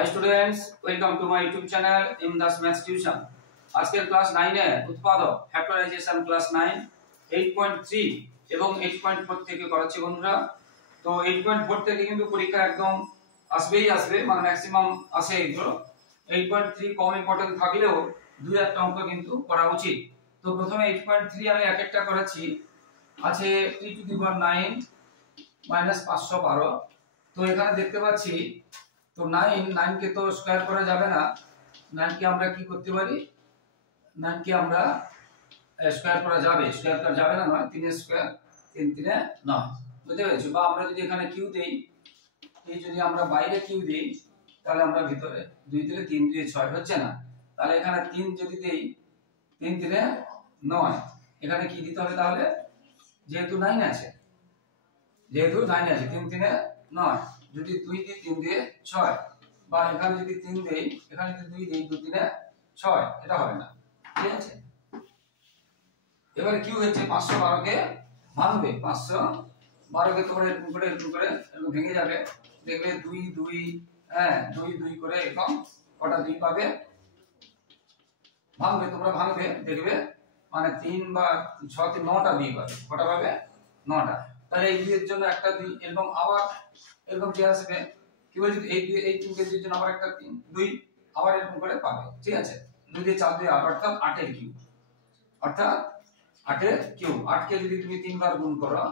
Hi students, welcome to my YouTube channel Imdas maths tuition. आज के class 9 এ উৎপাদক factorisation class 9 8.3 এবং 8.4 থেকে করাচ্ছি বন্ধুরা। তো 8.4 থেকে কিন্তু পরীক্ষা একদম আসবে মানে ম্যাক্সিমাম আসে এগুলো। 8.3 কম ইম্পর্টেন্ট থাকলেও দুই একটা অঙ্ক কিন্তু করা উচিত। তো প্রথমে 8.3 আমি এক একটা করাচ্ছি। আছে t টু দি পাওয়ার 9 512। তো এখানে দেখতে পাচ্ছি তো 9 কে তো স্কয়ার করা যাবে না। 9 কে আমরা কি করতে পারি? 9 কে আমরা স্কয়ার করা যাবে, স্কয়ার করা যাবে না নয়, 3 স্কয়ার 3 3 9 বুঝতে পেরেছো? বা আমরা যদি এখানে কিউ দেই, এই যদি আমরা বাইরে কিউ দেই তাহলে আমরা ভিতরে 2 দিলে 3 2 6 হচ্ছে না। তাহলে এখানে 3 যদি দেই 3 3 9, এখানে কি দিতে হবে তাহলে? যেহেতু 9 আছে 3 3 9, যদি 2 দিয়ে 3 দিয়ে 6, বা এখানে যদি 3 দেই, এখানে যদি 2 দেই 2 3 6, এটা হবে না। ঠিক আছে, এবারে কি হচ্ছে 512 কে ভাঙবে, 512 কে তোমরা এরকম করে এরকম ভেঙে যাবে, দেখবে 2 2 2 2 করে এরকম কটা 2 পাবে, ভাঙবে, তোমরা ভাঙবে দেখবে মানে 3 বা 6 তে 9টা 2 পাবে, কটা পাবে? 9টা। তাহলে এই দুইয়ের জন্য একটা 2 এবং আবার এরকম কি আসবে, কি বলছি এই 3 কে দুইয়ের জন্য আবার একটা 3 2 আবার এরকম করে পাবে। ঠিক আছে, 2 দিয়ে 4 দিয়ে 8, অর্থাৎ 8 এর কিউব, অর্থাৎ 8 এর কিউব। 8 কে যদি তুমি 3 বার গুণ করো,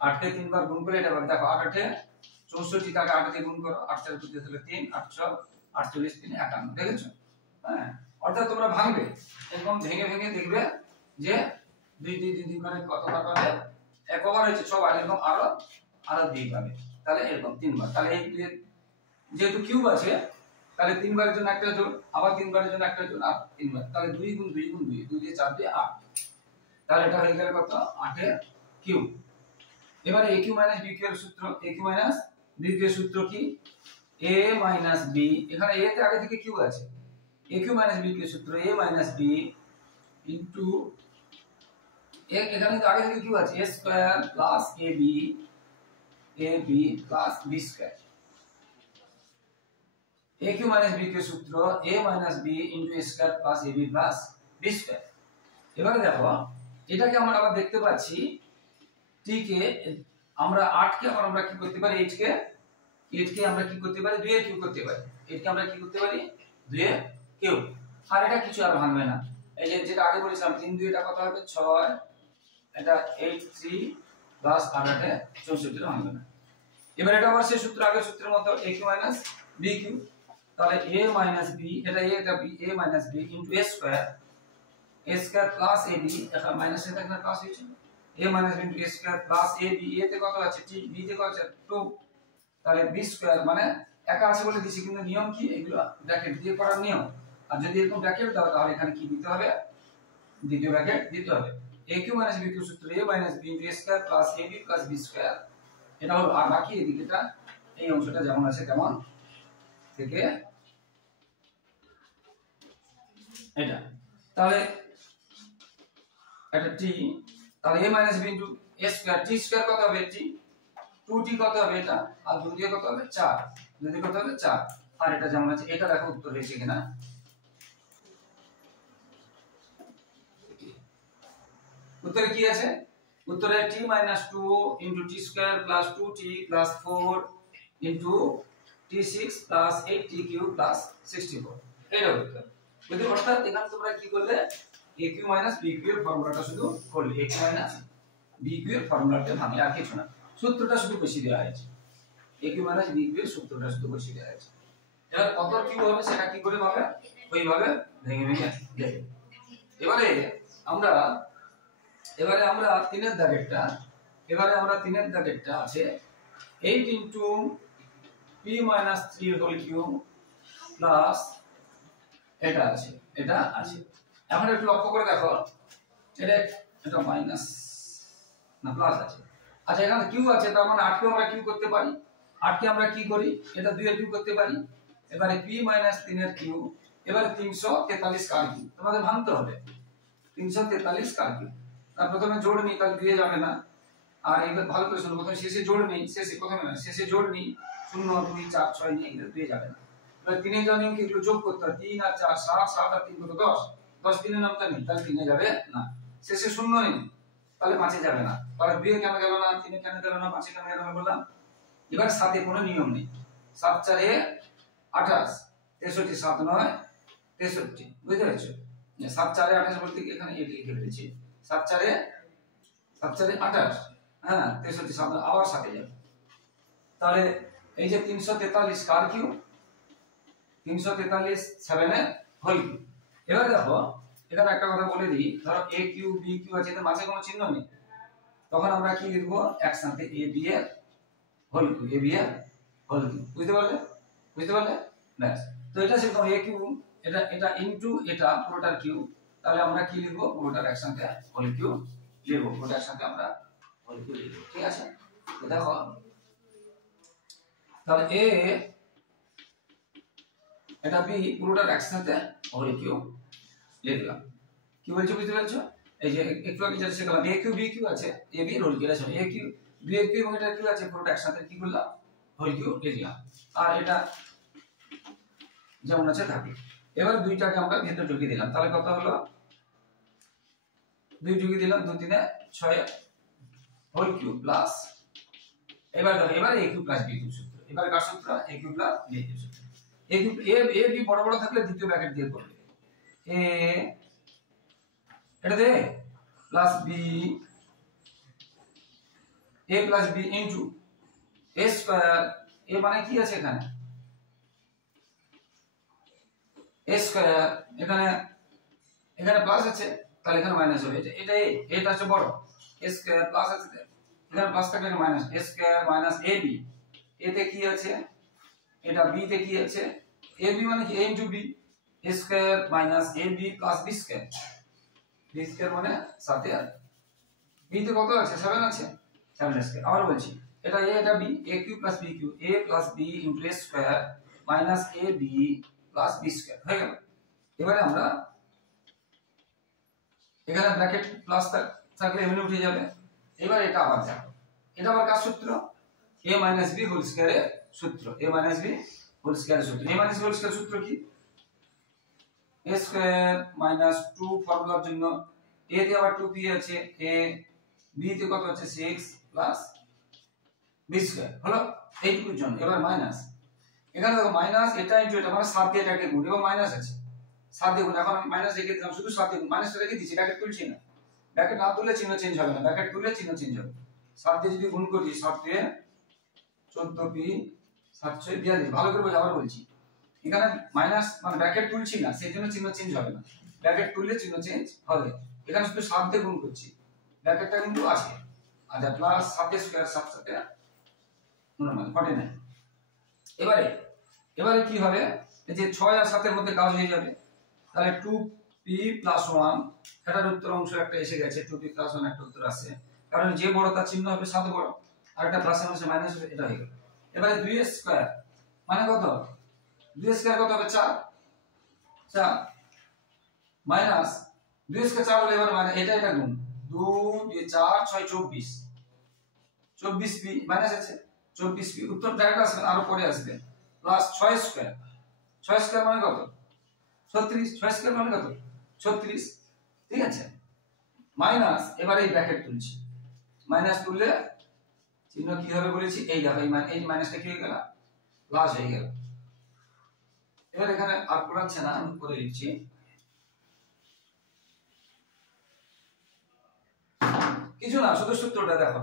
8 কে 3 বার গুণ করে এটা পাবে, দেখো 8 8 64, টাকা 8 দিয়ে গুণ করো, 8 4 দিয়ে তাহলে 3 8 6 48 3 51, দেখেছো? হ্যাঁ, অর্থাৎ তোমরা ভাঙবে এরকম ভেঙে দেখবে যে 2 2 2 2 করে কতবার পাবে? একবার হচ্ছে 6 বার, এরকম আরো 2 পাবে। তাহলে এরকম 3 বার। তাহলে এই যেহেতু কিউব আছে তাহলে 3 বারের জন্য একটা জোড়, আবার 3 বারের জন্য একটা জোড়, আর 3 বার, তাহলে 2 গুণ 2 গুণ 2 2 দিয়ে 4 দিয়ে 8, তাহলে এটা হয়ে গেল কত? 8 এর কিউব। এবারে a cube minus b cube এর সূত্র, a cube minus b cube এর সূত্র কি? a মাইনাস b, এখানে a তে আগে থেকে কিউ আছে, a cube minus b cube এর সূত্র a মাইনাস b ইনটু এখানে তো আগে থেকে কিউ আছে, a square plus ab plus b square. a cube minus b cube এর সূত্র a minus b into a square plus ab plus b square. এবারে দেখো এটাকে আমরা আবার দেখতে পাচ্ছি t কে আমরা 8 কে আবার আমরা কি করতে পারি, 8 কে আমরা কি করতে পারি? 2 এর কিউব করতে পারি। 8 কে আমরা কি করতে পারি? 2 এর কিউব। আর এটা কিছু আর ভাঙবে না। এই যে যেটা আগে বলেছিলাম 3 2 এটা কত হবে? 6, এটা 8 3 প্লাস 8 8 64, এটা ভাঙবে না। এবার এটা আবার সেই সূত্র, আগের সূত্রের মতো a cube minus b cube, তাহলে a মাইনাস b, এটা a এটা b, a minus b into a square plus ab, এটা মাইনাস এটা এখানে প্লাস হয়েছে, a minus b into a square plus ab, a তে কত আছে? t, b তে কত আছে? 2, তাহলে b স্কয়ার মানে একা আছে বলে দিছি, কিন্তু নিয়ম কি এগুলো ব্র্যাকেট দিয়ে করার নিয়ম। আর যদি এরকম ব্র্যাকেট দাও তাহলে এখানে কি দিতে হবে? দ্বিতীয় ব্র্যাকেট দিতে হবে। a cube minus b cube সূত্র a minus b into a square plus ab plus b square, এটা হলো। আর বাকি এদিকেটা এই অংশটা যেমন আছে তেমন থেকে এটা, তাহলে এটা t, তাহলে a minus b into a square, t square কত হবে? t 2t কত হবে? এটা, আর 2 দিয়ে কত হবে? 4, 2 দিয়ে কত হবে? 4। আর এটা যেমন আছে, এটা দেখো উত্তর হয়েছে কিনা। উত্তরে কি আছে? উত্তরে t minus 2 into t square plus 2t plus 4 into t6 plus 8t cube plus 64, এটা উত্তর। যদি অর্থাৎ এখানে তোমরা কি করলে? a cube minus b cube এর ফর্মুলাটা শুধু করলে, a cube minus b cube এর ফর্মুলাটা ভাঙলে, আর কিছু না, সূত্রটা শুধু বসিয়ে দেওয়া হয়েছে। a cube minus b cube এর সূত্রটা শুধু বসিয়ে দেওয়া হয়েছে। এবার কত কিউ হবে সেটা কি করে পাবে? ওইভাবে ভেঙে দেখো। এবারে আমরা 3 এর দাগেরটা আছে 8 into p minus 3 whole cube plus এটা আছে। এখন একটু লক্ষ্য করে দেখো, এটা মাইনাস না প্লাস আছে। আচ্ছা, এখানে কিউ আছে, তার মানে 8 কে আমরা কিউ করতে পারি। 8 কে আমরা কি করি? এটা 2 এর কিউ করতে পারি। এবারে p মাইনাস 3 এর কিউ, এবারে 343 কার কিউ, তোমাদের ভাঙতে হবে 343 কার কিউ। আর প্রথমে জোড় নিই, তাহলে দিয়ে যাবে না। আর এবার ভালো করে শুনো, প্রথমে শেষে জোড় নেই, শেষে প্রথমে না, শেষে জোড় নিই 0 2 4 6 নিয়ে, এগুলো দিয়ে যাবে না। এবার 3 এর নিয়ম কি যোগ করতে হয় 3 আর 4 7 7 আর 3 কত 10 10 3 এর নামটা নেই তাহলে 3 এ যাবে না শেষে শূন্য নেই তাহলে 5 এ যাবে না তাহলে 2 এ কেন গেল না 3 এ কেন গেল না 5 এ কেন গেল না বললাম এবার 7 এ কোনো নিয়ম নেই 7 4 এ 28 63 7 9 63 বুঝতে পেরেছো 7 4 এ 28 বলতে এখানে এটি লিখে ফেলেছি 7 4 এ 28 হ্যাঁ 63 7 আবার 7 এ যাবে তাহলে এই যে 343 কার কিউ 343 7 এর হোল কিউ এবার দেখো এখানে একটা কথা বলে দিই ধরো a কিউ b কিউ আছে এর মাঝে কোনো চিহ্ন নেই তখন আমরা কি লিখব একসাথে a b এর হোল কিউ a b এর হোল কিউ বুঝতে পারলে ব্যাস তো এটা সেরকম a কিউ এটা ইনটু এটা পুরোটার কিউ তাহলে আমরা কি লিখব পুরোটার একসাথে হোল কিউ লিখব পুরোটার একসাথে আমরা হোল কিউ লিখব ঠিক আছে তো দেখো তাহলে a এটা b পুরোটার একসাথে হোল কিউ লিখলাম কি বলছো বুঝতে পারছো এই যে একটু আগে যেটা শিখলাম a কিউ b কিউ আছে a b হোল কিউ আছে a কিউ b কিউ এবং এটা কিউ আছে পুরোটা একসাথে কি করলাম হোল কিউ লিখলাম আর এটা যেমন আছে থাকে এবার দুইটাকে আমরা ভেতর ঢুকিয়ে দিলাম তাহলে কত হলো 2 ঢুকিয়ে দিলাম 2 3 6 হোল কিউ প্লাস এবার দেখো এবার a cube plus b cube সূত্র এবার কার সূত্র a cube plus b cube সূত্র a কিউ a b বড় বড় থাকলে দ্বিতীয় ব্র্যাকেট দিয়ে করবে a এটা দে plus b a plus b into a square a মানে কি আছে এখানে a স্কয়ার এখানে প্লাস আছে তাহলে এখানে মাইনাস হবে এটা এটা হচ্ছে বড় a স্কয়ার প্লাস আছে এখানে প্লাস থাকলে minus a square minus ab a তে কি আছে এটা b তে কি আছে ab মানে কি a into b a square minus ab plus b square b square মানে 7 আর b তে কত আছে 7 আছে 7 স্কয়ার আবার বলছি এটা a এটা b a cube plus b cube a plus b into a square minus ab plus b square হয়ে গেল এবারে আমরা এখানে ব্র্যাকেট প্লাস থাকলে এমনি উঠে যাবে এবার এটা আবার দেখো এটা আবার কার সূত্র a মাইনাস b হোল স্কয়ারের সূত্র a মাইনাস b হোল স্কয়ারের সূত্র a মাইনাস b হোল স্কয়ারের সূত্র কি a স্কয়ার মাইনাস 2 ফর্মুলার জন্য a তে আবার 2p আছে a b তে কত আছে 6 প্লাস b স্কয়ার হলো এইটুকুর জন্য এবার মাইনাস এখানে দেখো মাইনাস এটা ইনটু এটা মানে 7 দিয়ে এটাকে গুণ এবং মাইনাস আছে 7 দিয়ে গুণ এখন আমি মাইনাস রেখে দিলাম শুধু 7 দিয়ে গুণ মাইনাসটা রেখে দিয়েছি ব্র্যাকেট তুলছি না ব্র্যাকেট না তুললে চিহ্ন চেঞ্জ হবে না ব্র্যাকেট তুললে চিহ্ন চেঞ্জ হবে 7 দিয়ে যদি গুণ করি 7 দিয়ে 14p 742 ভালো করে আবার বলছি এখানে মাইনাস মানে ব্র্যাকেট তুলছি না সেজন্য চিহ্ন চেঞ্জ হবে না ব্র্যাকেট তুললে চিহ্ন চেঞ্জ হবে এখানে শুধু 7 দিয়ে গুণ করছি ব্র্যাকেটটা কিন্তু আছে আচ্ছা প্লাস 7 স্কয়ার 7 7 নরমাল 49 এবারে কি হবে এই যে 6 আর 7 এর মধ্যে কাজ হয়ে যাবে তাহলে 2p + 1 এটার উত্তর অংশ একটা এসে গেছে 2p + 1 একটা উত্তর আছে কারণ যে বড় তার চিহ্ন হবে 7 বড় আর এটা প্লাস এর মাইনাস হবে এটা হয়ে গেল এবারে 2 স্কয়ার মানে কত 2 স্কয়ার কত হবে 4 মাইনাস 2 স্কয়ার 4 হলে এবার মানে এটা গুণ 2 দিয়ে 4 6 24 24p মাইনাস আছে 24p উত্তর ডাইরেক্ট আসবে আরো পরে আসবে প্লাস 6 স্কয়ার মানে কত 36 6 স্কয়ার মানে কত 36 ঠিক আছে মাইনাস এবারে এই ব্র্যাকেট তুলছি মাইনাস তুললে চিহ্ন কি হবে বলেছি এই দেখো এই মাইনাসটা কি হয়ে গেল প্লাস হয়ে গেল এবার এখানে আর পড়াচ্ছে না আমি করে লিখছি কিছু না শুধু সূত্রটা দেখো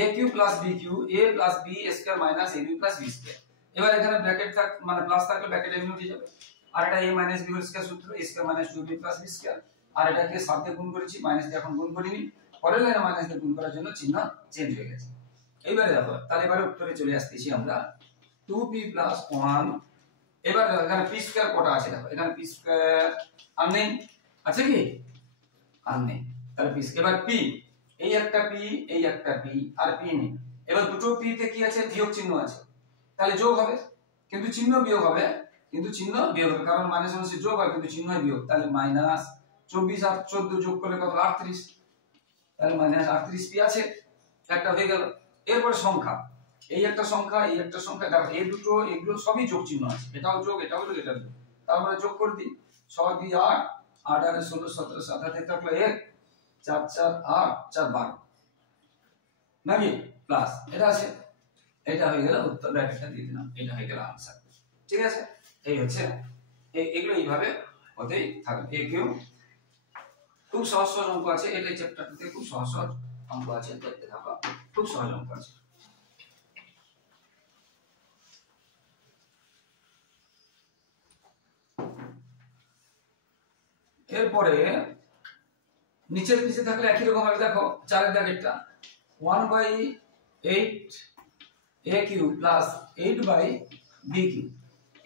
a cube plus b cube a plus b square minus ab plus b square এবার এখানে ব্র্যাকেট থাক মানে প্লাস থাকলে ব্র্যাকেট এমনি উঠে যাবে আর এটা a minus b whole square সূত্র a square minus 2b plus b square আর এটাকে 7 দিয়ে গুণ করেছি মাইনাস দিয়ে এখন গুণ করিনি পরের লাইনে মাইনাস দিয়ে গুণ করার জন্য চিহ্ন চেঞ্জ হয়ে গেছে এইবারে দেখো তাহলে এবারে উত্তরে চলে আসতেছি আমরা 2p + 1 এবার এখানে p স্কয়ার কত আছে দেখো এখানে p স্কয়ার আর নেই আছে কি আর নেই তাহলে p এবার p এই একটা p এই একটা p আর p নেই এবার দুটো p তে কি আছে বিয়োগ চিহ্ন আছে তাহলে যোগ হবে কিন্তু চিহ্ন বিয়োগ হবে কারণ মাইনাস মানে যোগ হয় কিন্তু চিহ্ন হয় বিয়োগ তাহলে মাইনাস 24 আর 14 যোগ করলে কত 38 তাহলে মাইনাস 38p আছে একটা হয়ে গেল এরপর সংখ্যা এই একটা সংখ্যা এই একটা সংখ্যা, দেখো এই দুটো এগুলো সবই যোগ চিহ্ন আছে, এটাও যোগ এটাও যোগ এটাও যোগ, তারপরে যোগ করে দিই 6 2 8 8 আর 16 17 7 হাতে থাকলো 1 4 4 8 4 12 নাকি প্লাস এটা আছে, এটা হয়ে গেল উত্তর, ব্র্যাকেটটা দিয়ে দিলাম, এটা হয়ে গেল आंसर। ঠিক আছে, এই হচ্ছে এগুলো এইভাবে হতেই থাকবে। এ কিউ খুব সহজ সহজ অঙ্ক আছে, এটাই চ্যাপ্টারটাতে খুব সহজ সহজ অঙ্ক আছে, দেখতে থাকো, খুব সহজ অঙ্ক আছে। এরপরে নিচের নিচে থাকলে একই রকম ভাবে দেখো 4 এর দাগেরটা 1/8 a cube plus 8/b cube,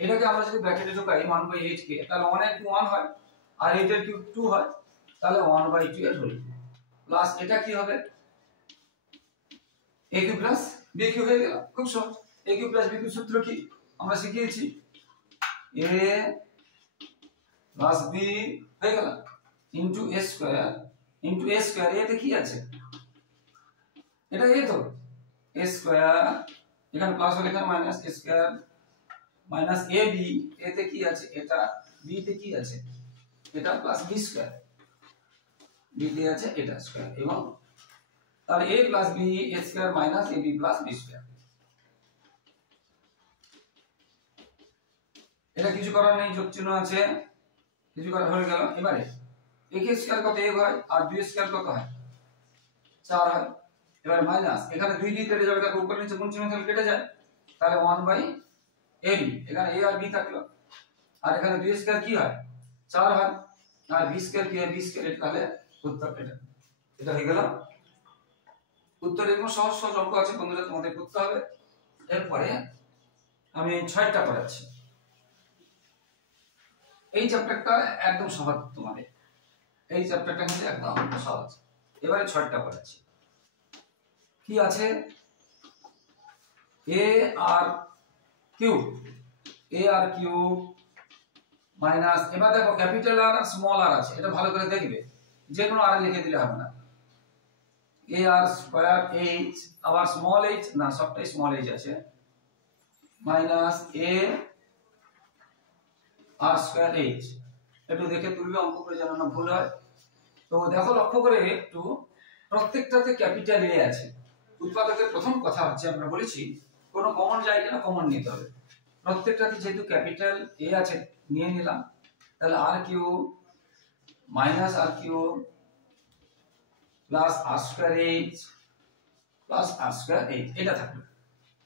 এটাকে আমরা যদি ব্র্যাকেটে ঢোকাই 1/8 কে, তাহলে 1 এর কিউ 1 হয় আর 8 এর কিউ 2 হয়, তাহলে 1/2 এর হোল প্লাস এটা কি হবে a cube plus b cube হয়ে গেল, খুব সহজ। a cube plus b cube সূত্র কি আমরা শিখিয়েছি, a প্লাস b হয়ে গেল into a square into a square, এতে কি আছে এটা a তো a স্কয়ার, এখানে প্লাস হলে এখানে minus a square minus ab, এতে কি আছে এটা, b তে কি আছে এটা প্লাস b স্কয়ার, b তে আছে এটা স্কয়ার, এবং তাহলে a plus b a square minus ab plus b square. এটা কিছু করার নেই, যোগ চিহ্ন আছে, কিছু করার হয়ে গেল। এবারে a কে স্কয়ার কত 1 হয় আর 2 স্কয়ার কত হয় 4 হয়, এবারে মাইনাস এখানে 2 দিয়ে কেটে যাবে, দেখো উপর নিচে গুণ চিহ্ন থেকে কেটে যায়, তাহলে 1/ab, এখানে a আর b থাকলো, আর এখানে 2 স্কয়ার কি হয় 4 হয়, আর b স্কয়ার কি হয় b স্কয়ার, তাহলে উত্তর এটা হয়ে গেল উত্তর। এরকম সহজ সহজ অঙ্ক আছে বন্ধুরা, তোমাদের করতে হবে। এরপরে আমি 6টা করাচ্ছি, এই চ্যাপ্টারটা একদম সহজ তোমাদের, এই চ্যাপ্টারটা কিন্তু একদম সহজ। এবারে 6টা করাচ্ছি, কি আছে a আর কিউব মাইনাস, এবার দেখো ক্যাপিটাল আর স্মল আর আছে, এটা ভালো করে দেখবে, যে কোনো আর লিখে দিলে হবে না, a আর স্কয়ার h, আবার স্মল h না সবটাই স্মল h আছে, minus a r square h, একটু দেখে তুলবে অঙ্ক করে যেন না ভুল হয়। তো দেখো লক্ষ্য করে একটু, প্রত্যেকটাতে ক্যাপিটাল a আছে, উৎপাদকের প্রথম কথা হচ্ছে আমরা বলেছি কোনো কমন যায় কিনা কমন নিতে হবে, প্রত্যেকটাতে যেহেতু ক্যাপিটাল a আছে নিয়ে নিলাম, তাহলে আর কিউ মাইনাস আর কিউ প্লাস আর স্কয়ার h প্লাস আর স্কয়ার h, এটা থাকবে।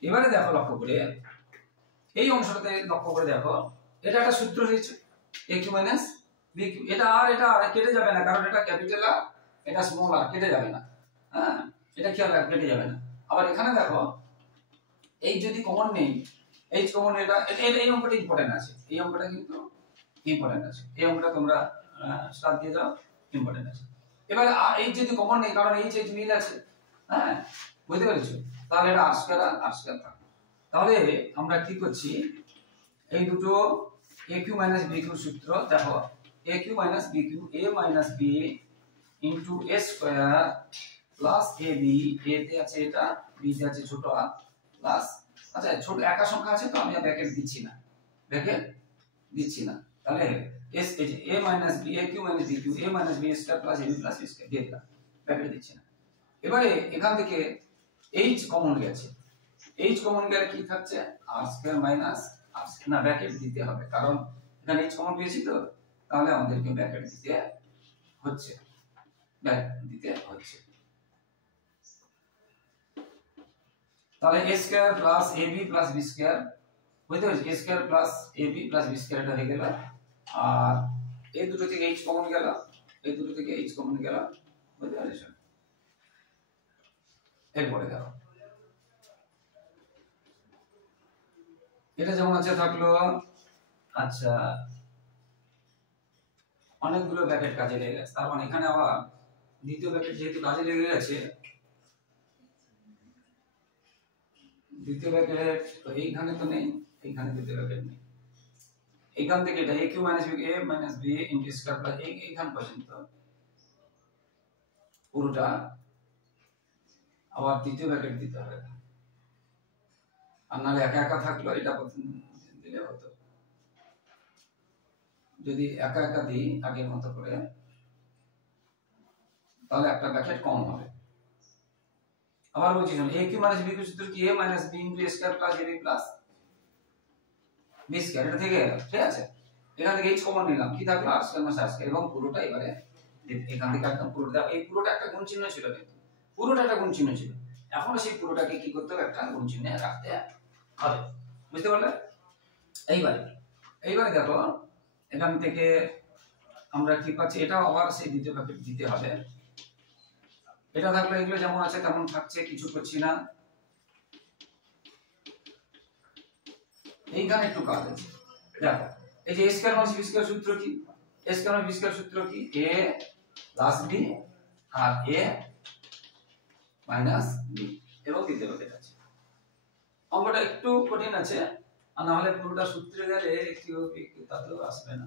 এবারে দেখো লক্ষ্য করে এই অংশটাতে লক্ষ্য করে দেখো, এটা একটা সূত্র রয়েছে a cube minus b cube, এটা আর কেটে যাবে না, কারণ এটা ক্যাপিটাল আর এটা স্মল আর, কেটে যাবে না, হ্যাঁ এটা খেয়াল রাখ কেটে যাবে না। আবার এখানে দেখো এই যদি কমন নেই h কমন, এটা এই অঙ্কটা ইম্পর্টেন্ট আছে, এই অঙ্কটা কিন্তু ইম্পর্টেন্ট আছে, এই অঙ্কটা তোমরা স্টার দিয়ে দাও, ইম্পর্টেন্ট আছে। এবারে এই যদি কমন নেই, কারণ এই যে মিল আছে, হ্যাঁ বুঝতে পেরেছো, তাহলে এটা আর স্কয়ার থাকবে। তাহলে আমরা কি করছি, এই দুটো a cube minus b cube সূত্র দেখো, a cube minus b cube, a minus b into a square plus ab, a তে আছে এটা, b তে আছে ছোট a প্লাস, আচ্ছা ছোট একা সংখ্যা আছে তো আমি আর ব্র্যাকেট দিচ্ছি না, তাহলে s এই যে a minus b, a cube minus b cube, a minus b square plus ab plus b square দিয়ে দিলাম, ব্র্যাকেট দিচ্ছি না। এবারে এখান থেকে h কমন গেছে, h কমন গেলে কি থাকছে r square minus r square, না ব্র্যাকেট দিতে হবে, কারণ এখানে h কমন পেয়েছি তো, তাহলে আমাদেরকে ব্র্যাকেট দিতে হচ্ছে, তাহলে a square plus ab plus b square, বুঝতে পেরেছি, a square plus ab plus b square এটা হয়ে গেল, আর এই দুটো থেকে h কমন গেল, বুঝতে পেরেছো। এরপরে দেখো এটা যেমন আছে থাকলো, আচ্ছা অনেকগুলো ব্র্যাকেট কাজে লেগে গেছে, তার মানে এখানে আবার দ্বিতীয় ব্র্যাকেট যেহেতু কাজে লেগে গেছে, দ্বিতীয় ব্র্যাকেট তো এইখানে তো নেই, এইখানে দ্বিতীয় ব্র্যাকেট নেই, এইখান থেকে এটা a cube minus b a minus b into square plus এইখান পর্যন্ত পুরোটা আবার দ্বিতীয় ব্র্যাকেট দিতে হবে, আর নাহলে একা একা থাকলো, এটা দিলে হতো। যদি একা একা দিই আগের মতো করে, তাহলে একটা ব্র্যাকেট কম হবে। আবার বলছি শুনুন, a cube minus b cube সূত্র কি a minus b into a square plus ab plus b square, এটা থেকে গেল। ঠিক আছে, এখান থেকে h কমন নিলাম, কি থাকলো r square minus r square, এবং পুরোটা এবারে এখান থেকে একদম পুরোটা, এই পুরোটা একটা গুণ চিহ্ন ছিল, কিন্তু পুরোটা একটা গুণ চিহ্ন ছিল, এখন সেই পুরোটাকে কি করতে হবে, একটা গুণ চিহ্নে রাখতে হবে। বুঝতে পারলে? এইবারে দেখো এখান থেকে আমরা কি পাচ্ছি, এটা আবার সেই দ্বিতীয় ব্র্যাকেট দিতে হবে। এটা থাকলে এগুলো যেমন আছে তেমন থাকছে, কিছু করছি না। এইখানে একটু কাজ আছে, দেখো এই যে a square minus b square সূত্র কি, a square minus b square সূত্র কি, a প্লাস b আর a মাইনাস b, এবং দ্বিতীয় ব্র্যাকেট আছে। অঙ্কটা একটু কঠিন আছে, আর না হলে পুরোটা সূত্রে গেলে একটু তাতেও আসবে না।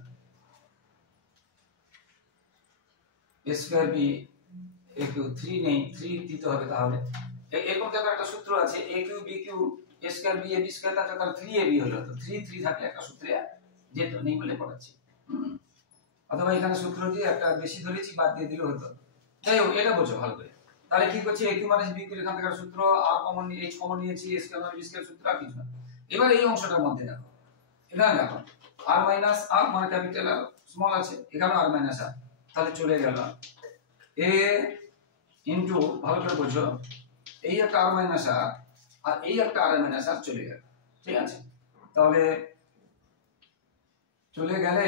a square b a cube 3 নেই, 3 দিতে হবে, তাহলে এরকম একটা সূত্র আছে a cube b cube a square b a b square, তাহলে 3ab হলো, তো 3 3 থাকলে একটা সূত্রে যেত, নেই বলে পড়াচ্ছি। অথবা এখানে সূত্র দিয়ে একটা বেশি ধরেছি, বাদ দিয়ে দিলে হতো। যাই হোক, এটা বোঝো ভালো করে। তাহলে কি করছি, a cube minus b cube এখান থেকে সূত্র, আর কমন নিয়ে h কমন নিয়েছি, a square minus b square সূত্র, আর কিছু না। এবার এই অংশটার মধ্যে দেখো, এখানে দেখো r মাইনাস r মানে ক্যাপিটাল আর স্মল আছে, এখানে r মাইনাস r, তাহলে চলে গেল a ইনটু, ভালো করে বোঝো, এই একটা r মাইনাস r আর এই একটা r মাইনাস r চলে গেল। ঠিক আছে, তাহলে চলে গেলে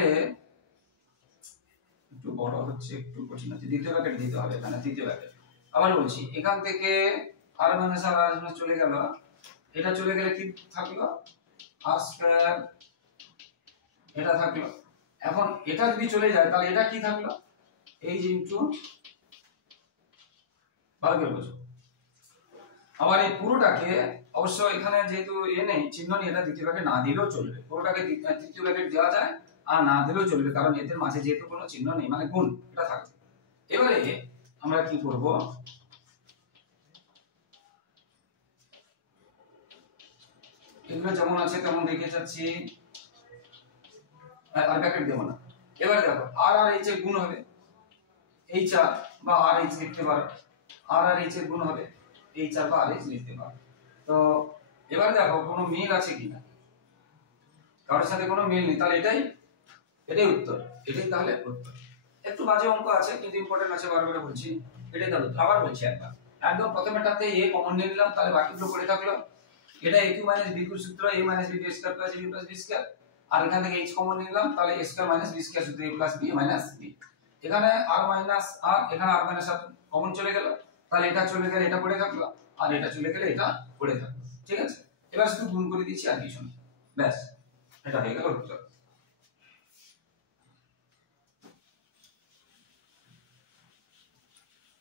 একটু বড় হচ্ছে, একটু কঠিন হচ্ছে, দ্বিতীয় ব্র্যাকেট দিতে হবে এখানে, দ্বিতীয় ব্র্যাকেট। আবার বলছি, এখান থেকে r মাইনাস r চলে গেল, এটা চলে গেলে কি থাকলো, r স্কয়ার, এটা থাকলো। এখন এটা যদি চলে যায় তাহলে এটা কি থাকলো, এই যে ইনটু, ভালো করে বোঝো। আবার এই পুরোটাকে, অবশ্য এখানে যেহেতু এ নেই, চিহ্ন নেই, এটা দ্বিতীয় ব্র্যাকেট না দিলেও চলবে, পুরোটাকে তৃতীয় ব্র্যাকেট দেওয়া যায় আর না দিলেও চলবে, কারণ এদের মাঝে যেহেতু কোনো চিহ্ন নেই, মানে গুণ, এটা থাকবে। এবারে আমরা কি করব, এগুলো যেমন আছে তেমন রেখে যাচ্ছি, আর ব্র্যাকেট দেব না। এবারে দেখো r আর h এর গুণ হবে, h r বা r h লিখতে পারো, r আর h এর গুণ হবে h r বা r h লিখতে পারো। তো এবারে দেখো কোনো মিল আছে কিনা, কারোর সাথে কোনো মিল নেই, তাহলে এটাই উত্তর, এটাই তাহলে উত্তর। একটু বাজে অঙ্ক আছে কিন্তু ইম্পর্টেন্ট আছে, বারবার বলছি, এটাই তাহলে উত্তর। আবার বলছি একবার, একদম প্রথমেটাতে a কমন নিয়ে নিলাম, তাহলে বাকিগুলো পড়ে থাকলো। এটা a cube minus b cube সূত্র, a minus b square plus ab plus b square, আর এখান থেকে h কমন নিলাম, তাহলে a square minus b square সূত্র a plus b minus b। এখানে r মাইনাস r, এখানে r মাইনাস r কমন চলে গেল, তাহলে এটা চলে গেলে এটা পড়ে থাকলো, আর এটা চলে গেলে এটা পড়ে থাকলো। ঠিক আছে, এবার শুধু গুণ করে দিচ্ছি আর কিছু না, ব্যাস, এটা হয়ে গেল উত্তর।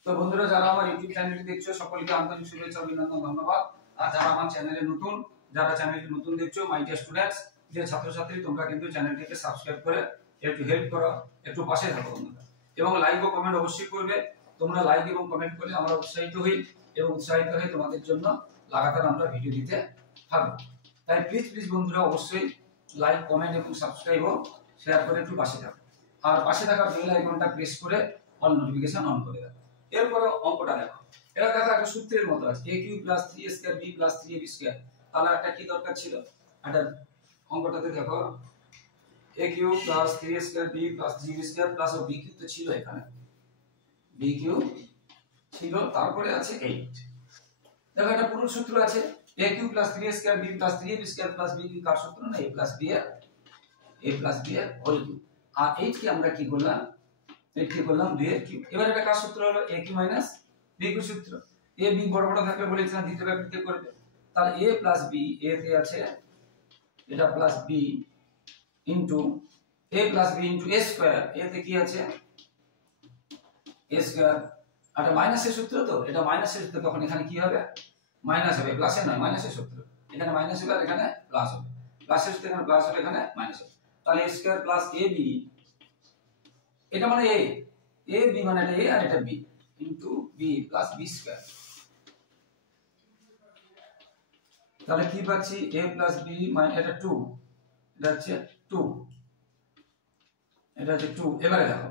তো বন্ধুরা, যারা আমার ইউটিউব চ্যানেলটি দেখছো সকলকে আন্তরিক শুভেচ্ছা অভিনন্দন, ধন্যবাদ। আর যারা আমার চ্যানেলে নতুন, যারা চ্যানেলটি নতুন দেখছো, মাই ডিয়ার স্টুডেন্টস, যে ছাত্রছাত্রী, তোমরা কিন্তু চ্যানেলটিকে সাবস্ক্রাইব করে একটু হেল্প করো, একটু পাশে থাকো বন্ধুরা, এবং লাইক ও কমেন্ট অবশ্যই করবে। তোমরা লাইক এবং কমেন্ট করলে আমরা উৎসাহিত হই, এবং উৎসাহিত হয়ে তোমাদের জন্য লাগাতার আমরা ভিডিও দিতে থাকবো। তাই প্লিজ প্লিজ বন্ধুরা, অবশ্যই লাইক, কমেন্ট এবং সাবস্ক্রাইব ও শেয়ার করে একটু পাশে থাকো, আর পাশে থাকা বেল আইকনটা প্রেস করে অল নোটিফিকেশন অন করে দাও। এরপরে অঙ্কটা দেখো, এটা দেখো একটা সূত্রের মতো আছে, a cube plus 3a square b plus 3ab square, তাহলে একটা কি দরকার ছিল, একটা অঙ্কটাতে দেখো a cube plus 3a square b plus 3ab square plus b cube তো ছিল, এখানে b কিউ ছিল, তারপরে আছে 8। দেখো এটা পুরো সূত্র আছে, a cube plus 3a square b plus 3ab square plus b cube, কার সূত্র না, a প্লাস b এর হোল কিউব। আর 8 কে আমরা কি করলাম, 8 কে করলাম 2 এর কিউব। এবার এটা কার সূত্র হলো, a cube minus b cube সূত্র। a b বড় বড় থাকলে বলেছিলাম দ্বিতীয় ব্র্যাকেটে করবে, তাহলে a প্লাস b, a তে আছে এটা plus b into a plus b into a square, a তে কি আছে a স্কয়ার, আর এটা মাইনাসের সূত্র, তো এটা মাইনাসের সূত্র, তখন এখানে কি হবে, মাইনাস হবে, প্লাসে নয়, মাইনাসের সূত্র, এখানে মাইনাস হবে আর এখানে প্লাস হবে, প্লাসের সূত্র এখানে প্লাস হবে, এখানে মাইনাস হবে, তাহলে a স্কয়ার প্লাস ab, এটা মানে a b মানে এটা a আর এটা b into b plus b square. তাহলে কি পাচ্ছি a প্লাস b এটা 2, এটা হচ্ছে 2, এটা হচ্ছে 2। এবারে দেখো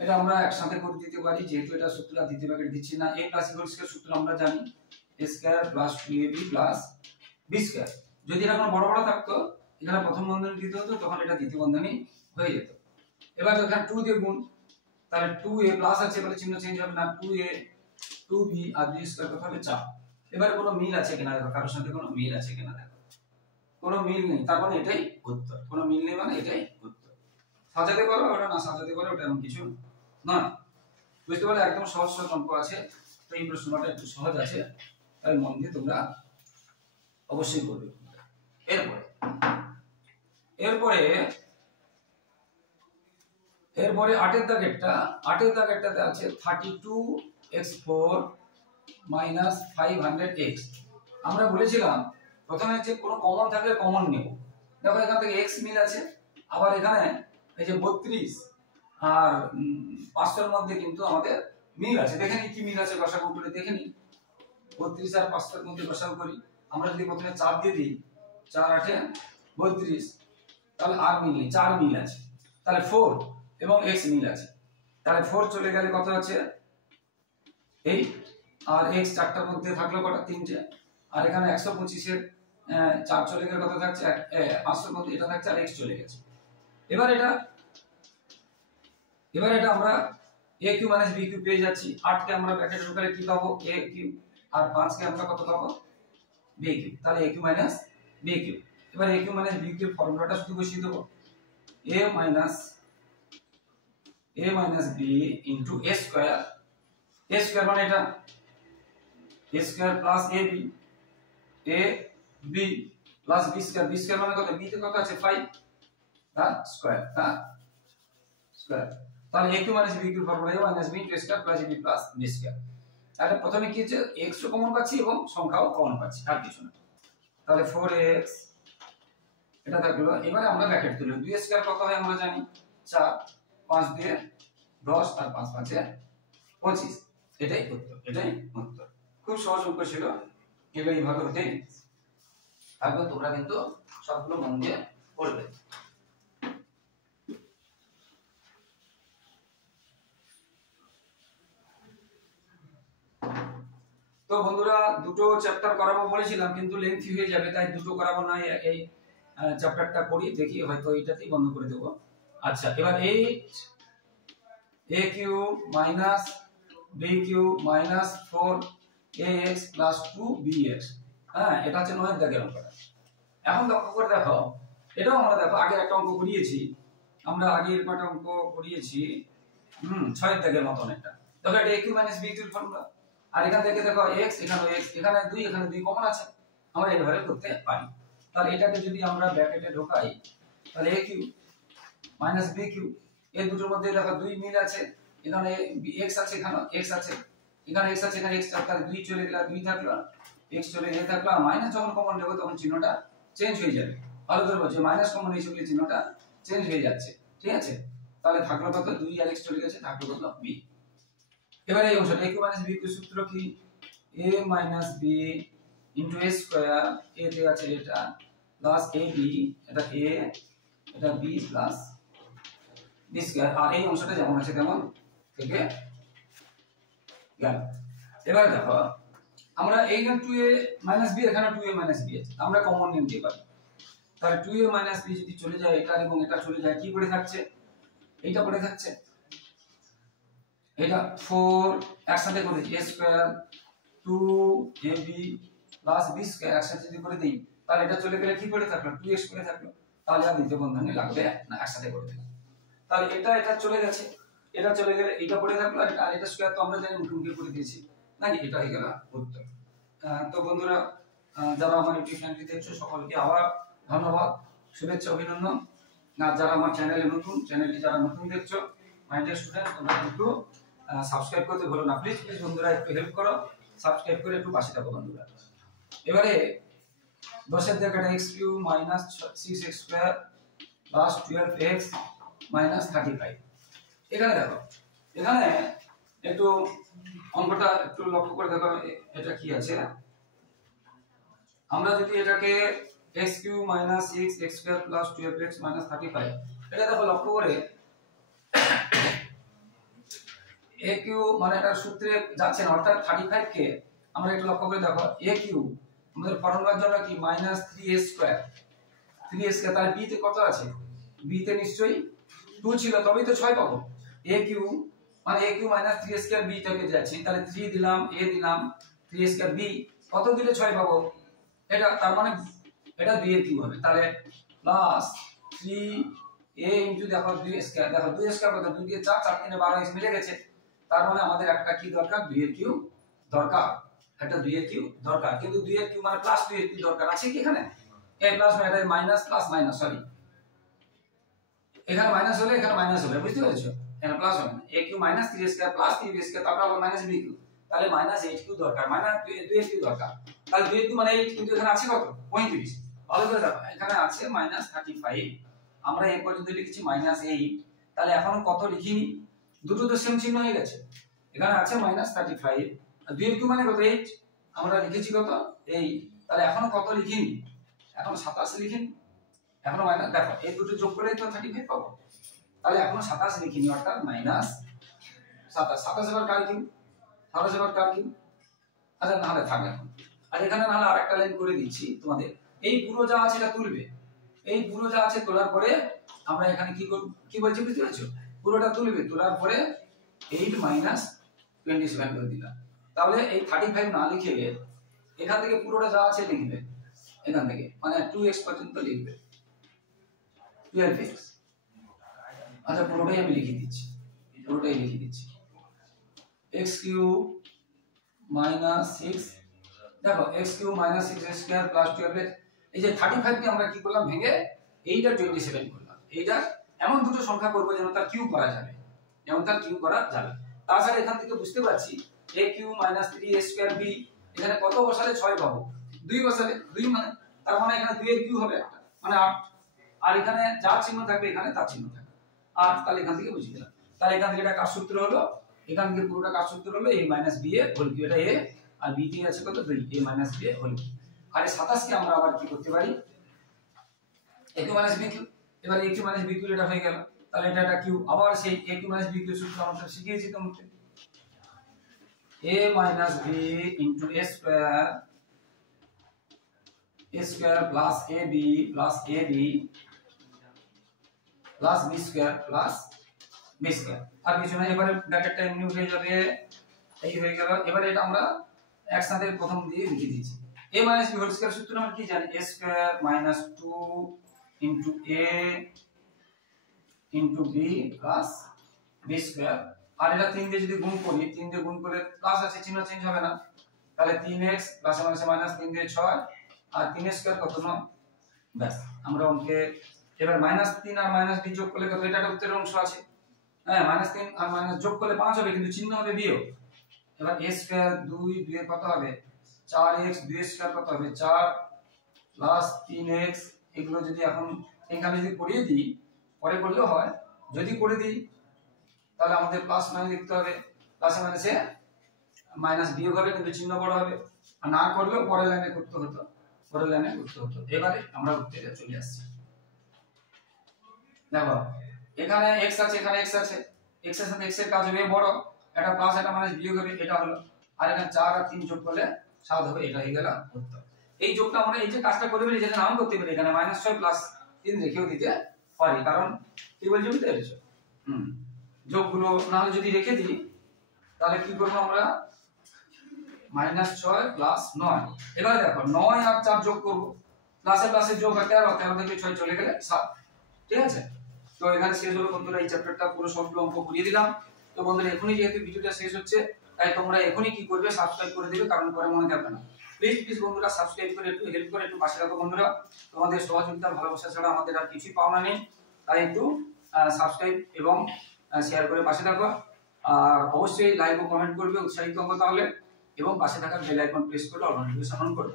এটা আমরা একসাথে করে দিতে পারি, যেহেতু এটা সূত্র দ্বিতীয় ব্র্যাকেট দিচ্ছি না। a plus b whole square সূত্র আমরা জানি a square plus 2ab plus b square. যদি এটা কোনো বড় বড় থাকতো এখানে প্রথম বন্ধনী দিতে হতো, তখন এটা দ্বিতীয় বন্ধনী হয়ে যেত। এবার এখানে 2 দিয়ে গুণ, তাহলে 2a প্লাস আছে বলে চিহ্ন চেঞ্জ হবে না, 2a 2b আর b স্কয়ার কত হবে 4। এবারে কোনো মিল আছে কিনা দেখো, কারোর সাথে কোনো মিল আছে কিনা দেখো, কোনো মিল নেই, তার মানে এটাই উত্তর। কোনো মিল নেই মানে এটাই উত্তর। সাজাতে পারো ওটা, না সাজাতে পারো ওটা, এমন কিছু নয়। বুঝতে পারলে একদম সহজ সহজ অঙ্ক আছে, তো এই প্রশ্নটা একটু সহজ আছে, তাই মন দিয়ে তোমরা অবশ্যই করবে। এরপরে এরপরে 8 এর দাগেরটাতে আছে 32x4 500x। আমরা বলেছিলাম প্রথমে যে কোনো কমন থাকলে কমন নেব। দেখো এখান থেকে x মিল আছে, আবার এখানে এই যে 32 আর 500 এর মধ্যে কিন্তু আমাদের মিল আছে। দেখে নি কি মিল আছে, গসাগু করে দেখে নি। 32 আর 500 এর মধ্যে গসাগু করি, আমরা যদি প্রথমে 4 দিয়ে দিই, 4 8 32, তাহলে আর মিল নেই, 4 মিল আছে। তাহলে 4 এবং x মিল আছে, তাহলে 4 চলে গেলে কত আছে 8, আর x চারটার মধ্যে থাকলো কটা 3টে, আর এখানে 125 এর 4 চলে গেলে কত থাকছে 500 এর মধ্যে এটা থাকছে, আর x চলে গেছে। এবার এটা আমরা aq - bq পেয়ে যাচ্ছি। 8 কে আমরা ব্র্যাকেটে ঢোকালে কি পাবো aq, আর 5 কে আমরা কত পাবো bq, তাহলে aq - bq। এবার aq - bq এর ফর্মুলাটা শুধু বসিয়ে দেব, a minus b into a square মানে এটা a square plus ab plus b square মানে কত, b তে কত আছে 5, তার স্কয়ার তাহলে aq - bq এর formula a minus b into a square plus ab plus b square। তাহলে প্রথমে কি হচ্ছে x ও কমন পাচ্ছি এবং সংখ্যাও কমন পাচ্ছি, আর কিছু না। তাহলে 4x এটা থাকলো। এবারে আমরা ব্র্যাকেট তুললাম, 2 স্কয়ার কত হয় আমরা জানি 4, 5 দিয়ে 10 আর 5 5 এ 25। এটাই উত্তর। খুব সহজ অঙ্ক ছিল, এগুলো এইভাবে হতেই থাকবে। তোমরা কিন্তু সবগুলো মন দিয়ে পড়বে। তো বন্ধুরা দুটো চ্যাপ্টার করাবো বলেছিলাম, কিন্তু লেন্থি হয়ে যাবে, তাই দুটো করাবো না, এই চ্যাপ্টারটা করি, দেখি হয়তো এইটাতেই বন্ধ করে দেব। আচ্ছা, এবার 8aq minus bq minus 4ax plus 2bx, হ্যাঁ এটা হচ্ছে 9 এর দাগের অঙ্কটা। এখন লক্ষ্য করে দেখো, এটাও আমরা দেখো আগে একটা অঙ্ক করিয়েছি, আমরা আগে এর একটা অঙ্ক করিয়েছি 6 এর দাগের মতন একটা। দেখো এটা aq - bq এর ফর্মুলা, আর এখান থেকে দেখো x, এখানে 2 কমন আছে, আমরা এইভাবে করতে পারি। তাহলে এটাকে যদি আমরা ব্র্যাকেটে ঢোকাই, তাহলে aq - bq এই দুটোর মধ্যে দেখো 2 মিল আছে, এখানে x আছে, এখানে x আছে, এখানে x আছে, এখানে x আছে, তাহলে 2 চলে গেল, 2 থাকলো, x চলে গেলে থাকলো, আর মাইনাস যখন কমন নেব তখন চিহ্নটা চেঞ্জ হয়ে যাবে। ভালো করে বলছি, মাইনাস কমন এসে গেলে চিহ্নটা চেঞ্জ হয়ে যাচ্ছে, ঠিক আছে। তাহলে থাকলো কত 2 আর x চলে গেছে, থাকলো কত b। এবারে এই অংশটা aq - b এর সূত্র কি a - b into a square, a তে আছে এটা প্লাস ab, এটা a এটা b প্লাস b স্কয়ার, আর এই অংশটা যেমন আছে তেমন থেকে গেল। এবারে দেখো আমরা এইখানে 2a - b, এখানে 2a - b আছে, আমরা কমন নিয়ে নিতে পারি। তাহলে 2a - b যদি চলে যায় এটা এবং এটা চলে যায়, কি পড়ে থাকছে, এইটা পড়ে থাকছে, এটা 4 একসাথে করে দিই a square 2ab plus b square একসাথে যদি করে দেই, তাহলে এটা চলে গেলে কি পড়ে থাকলো 2x পড়ে থাকলো, তাহলে আর দ্বিতীয় বন্ধনী লাগবে না, একসাথে করে দিলাম। তাহলে এটা চলে গেছে, এটা চলে গেলে এটা পড়ে থাকলো, আর এটা স্কয়ার তো আমরা জানি মুখোমুখি করে দিয়েছি নাকি, এটা হয়ে গেল উত্তর। তো বন্ধুরা যারা আমার ইউটিউব চ্যানেলটি দেখছো সকলকে আবার ধন্যবাদ, শুভেচ্ছা, অভিনন্দন। আর যারা আমার চ্যানেলটি যারা নতুন দেখছো, মাই ডিয়ার স্টুডেন্ট, তোমরা একটু সাবস্ক্রাইব করতে ভুলো না, প্লিজ বন্ধুরা একটু হেল্প করো, সাবস্ক্রাইব করে একটু পাশে থাকো বন্ধুরা। এবারে 10 এর জায়গাটা x³ - 6x² plus 12x minus 35। এখানে দেখো, এখানে একটু অঙ্কটা একটু লক্ষ্য করে দেখো, এটা কি আছে, আমরা যদি এটাকে x cube minus 6x square plus 12x minus 35 এটা দেখো লক্ষ্য করে a কিউব মানে এটা সূত্রে যাচ্ছে না, অর্থাৎ 35 কে আমরা একটু লক্ষ্য করে দেখো a কিউব আমাদের ফর্মুলার জন্য কি minus 3a square 3a square, তাহলে b তে কত আছে? b তে নিশ্চয়ই 2 ছিল, তবেই তো 6 পাবো। a কিউব মানে a cube minus 3a square b টাকে যাচ্ছি, তাহলে 3 দিলাম a দিলাম 3a স্কয়ার b কত দিলে 6 পাবো? এটা তার মানে এটা 2 এর কিউব হবে, তাহলে প্লাস 3a ইনটু দেখো 2 স্কয়ার, দেখো 2 স্কয়ার কত? 2 দিয়ে 4 4 3 12 মিলে গেছে, তার মানে আমাদের একটা কি দরকার? 2 এর কিউব দরকার, একটা 2 এর কিউব দরকার। কিন্তু 2 এর কিউব মানে প্লাস 2 এর কিউব দরকার আছে কি এখানে? a প্লাস মানে এটা মাইনাস প্লাস মাইনাস, সরি এখানে মাইনাস হলে এখানে মাইনাস হবে, বুঝতে পেরেছো? এখানে প্লাস হবে না, a cube minus 3a square plus 3b square তারপর আবার মাইনাস b কিউব, তাহলে মাইনাস 8 কিউব দরকার, মাইনাস 2 এর কিউব দরকার। তাহলে 2 এর কিউব মানে 8, কিন্তু এখানে আছে কত? 35। ভালো করে দেখো এখানে আছে মাইনাস 35, আমরা এই পর্যন্ত লিখেছি মাইনাস 8, তাহলে এখন কত লিখিনি? দুটো তো সেম চিহ্ন হয়ে গেছে, এখানে আছে মাইনাস 35 আর 2 এর কিউব মানে কত? 8, আমরা লিখেছি কত? 8, তাহলে এখন কত লিখিনি? এখন 27 লিখিনি, এখন মাইনাস দেখো এই দুটো যোগ করলেই তো 35 পাবো, তাহলে এখন 27 লিখিনি, অর্থাৎ মাইনাস 27। 27 এবার কার কিউব? 27 এবার কার কিউব? আচ্ছা নাহলে থাক এখন, আর এখানে নাহলে আরেকটা লাইন করে দিচ্ছি তোমাদের, এই পুরো যা আছে এটা তুলবে, এই পুরো যা আছে তোলার পরে আমরা এখানে কি করব? কি বলছি বুঝতে পারছো? পুরোটা তুলবে, তোলার পরে 8 মাইনাস 27 করে দিলাম, তাহলে এই 35 না লিখে এখান থেকে পুরোটা যা আছে লিখবে, এখান থেকে মানে 2x পর্যন্ত লিখবে 12x। আচ্ছা পুরোটাই আমি লিখে দিচ্ছি, পুরোটাই লিখে দিচ্ছি x কিউব মাইনাস 6, দেখো x cube minus 6 square plus 12x, এই যে 35 কে আমরা কি করলাম? ভেঙে এইটা 27 করলাম, এইটা এমন দুটো সংখ্যা করব যেন তার কিউব করা যাবে, যেমন তার কিউব করা যাবে। তাছাড়া এখান থেকে বুঝতে পারছি a cube minus 3a square b, এখানে কত বসালে 6 পাবো? 2 বসালে, 2 মানে তার মানে এখানে 2 এর কিউব হবে একটা, মানে 8, আর এখানে যার চিহ্ন থাকবে এখানে তার চিহ্ন থাকবে 8, তাহলে এখান থেকে বুঝে গেলাম। তাহলে এখান থেকে এটা কার সূত্র হলো? এখান থেকে পুরোটা কার সূত্র হলো? a মাইনাস b এর হোল কিউব, এটা a আর b তে আছে কত? 2, a মাইনাস b এর হোল কিউব। আর এই 27 কে আমরা আবার কি করতে পারি? a cube minus b cube, এবার a cube minus b cube এটা হয়ে গেল, তাহলে এটা একটা কিউব, আবার সেই a cube minus b cube সূত্র আমরা শিখিয়েছি তোমাদের, a minus b into a square plus ab plus ab plus b square plus b square, আর কিছু না। এবারে ব্র্যাকেটটা এমনি উঠে যাবে, এই হয়ে গেল। এবারে এটা আমরা একসাথে প্রথম দিয়ে লিখে দিচ্ছি, a minus b whole square সূত্র আমরা কি জানি? a square minus 2 into a into b plus b square, আর এটা 3 দিয়ে যদি গুণ করি, 3 দিয়ে গুণ করলে প্লাস আছে, চিহ্ন চেঞ্জ হবে না, তাহলে 3x প্লাস মাইনাস মাইনাস 3 দিয়ে 6 আর 3 স্কয়ার কত? 9। ব্যাস আমরা অঙ্কে এবার মাইনাস 3 আর মাইনাস 2 যোগ করলে কত? এটা একটা উত্তরের অংশ আছে, হ্যাঁ মাইনাস 3 আর মাইনাস যোগ করলে 5 হবে, কিন্তু চিহ্ন হবে বিয়োগ। এবার a স্কয়ার 2 এর কত হবে? 4x, 2 স্কয়ার কত হবে? 4 প্লাস 3x, এগুলো যদি এখন এখানে যদি করিয়ে দিই, পরে করলেও হয়, যদি করে দিই তাহলে আমাদের প্লাস মাইনাস লিখতে হবে, প্লাসে মাইনাসে মাইনাস বিয়োগ হবে, কিন্তু চিহ্ন বড় হবে, আর না করলেও পরের লাইনে করতে হতো, পরের লাইনে করতে হতো। এবারে আমরা উত্তরে চলে আসছি, দেখো এখানে x আছে, এখানে x আছে, x এর সাথে x এর কাজ হবে বড়, এটা প্লাস এটা মাইনাস বিয়োগ হবে, এটা হলো, আর এখানে 4 আর 3 যোগ করলে 7 হবে, এটা হয়ে গেল উত্তর। এই যোগটা আমরা এই যে কাজটা করে ফেলি, যেটা নাম করতে পারি, এখানে -6 প্লাস 3 রেখেও দিতে পারি, কারণ কি বলছি বুঝতে পেরেছো? যোগগুলো না হলে যদি রেখে দিই তাহলে কি করব আমরা? -6 প্লাস 9, এবারে দেখো 9 আর 4 যোগ করব, প্লাসে প্লাসে যোগ হয় 13, 13 থেকে 6 চলে গেলে 7, ঠিক আছে? তো এখানে শেষ হলো বন্ধুরা, এই চ্যাপ্টারটা পুরো সবগুলো অঙ্ক করিয়ে দিলাম। তো বন্ধুরা এখনই যেহেতু ভিডিওটা শেষ হচ্ছে, তাই তোমরা এখনই কি করবে? সাবস্ক্রাইব করে দিবে, কারণ পরে মনে থাকবে না। প্লিজ বন্ধুরা সাবস্ক্রাইব করে একটু হেল্প করে একটু পাশে রাখো বন্ধুরা, তোমাদের সহযোগিতা ভালোবাসা ছাড়া আমাদের আর কিছুই পাওনা নেই, তাই একটু সাবস্ক্রাইব এবং শেয়ার করে পাশে থাকো, আর অবশ্যই লাইক ও কমেন্ট করবে, উৎসাহিত হবে তাহলে, এবং পাশে থাকা বেল আইকন প্রেস করে অল নোটিফিকেশন অন করবে।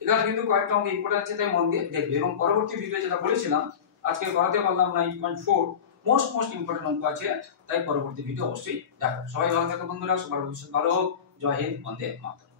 এখানে কিন্তু কয়েকটা অঙ্ক ইম্পর্টেন্ট আছে, তাই মন দিয়ে দেখবে, এবং পরবর্তী ভিডিও যেটা বলেছিলাম আজকে করাতে পারলাম না, 8.4 মোস্ট ইম্পর্টেন্ট অঙ্ক আছে, তাই পরবর্তী ভিডিও অবশ্যই দেখো। সবাই ভালো থাকো বন্ধুরা, সবার ভবিষ্যৎ ভালো হোক। জয় হিন্দ, বন্দে মাতরম।